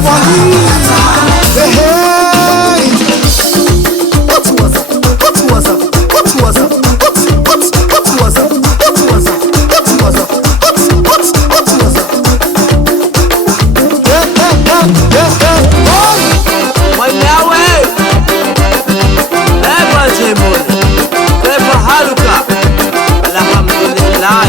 Saravandi. Hey, hey. What was up? What was up? What was up? What was up? What was up? What was up? What was up? What was up? Hey, hey, hey, hey, hey. Mwenyewe Eba Jemoni Eba Haruka Alhamdulillah.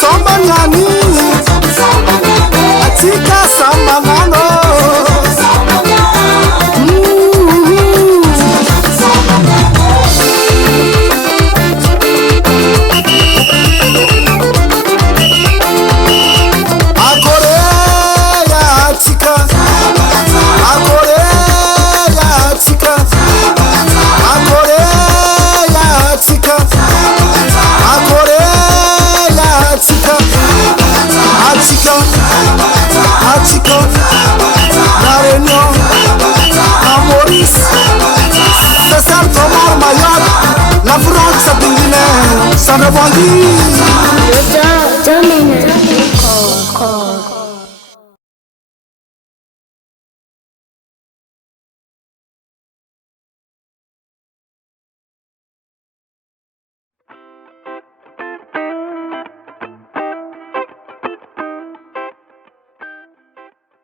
Samba nyani, atika samba nano. Akoreya atika, akoreya atika, akoreya atika, akoreya atika. Atiko, La Réunion, La Maurice, César Tomar Mayotte, la France, Saravandi.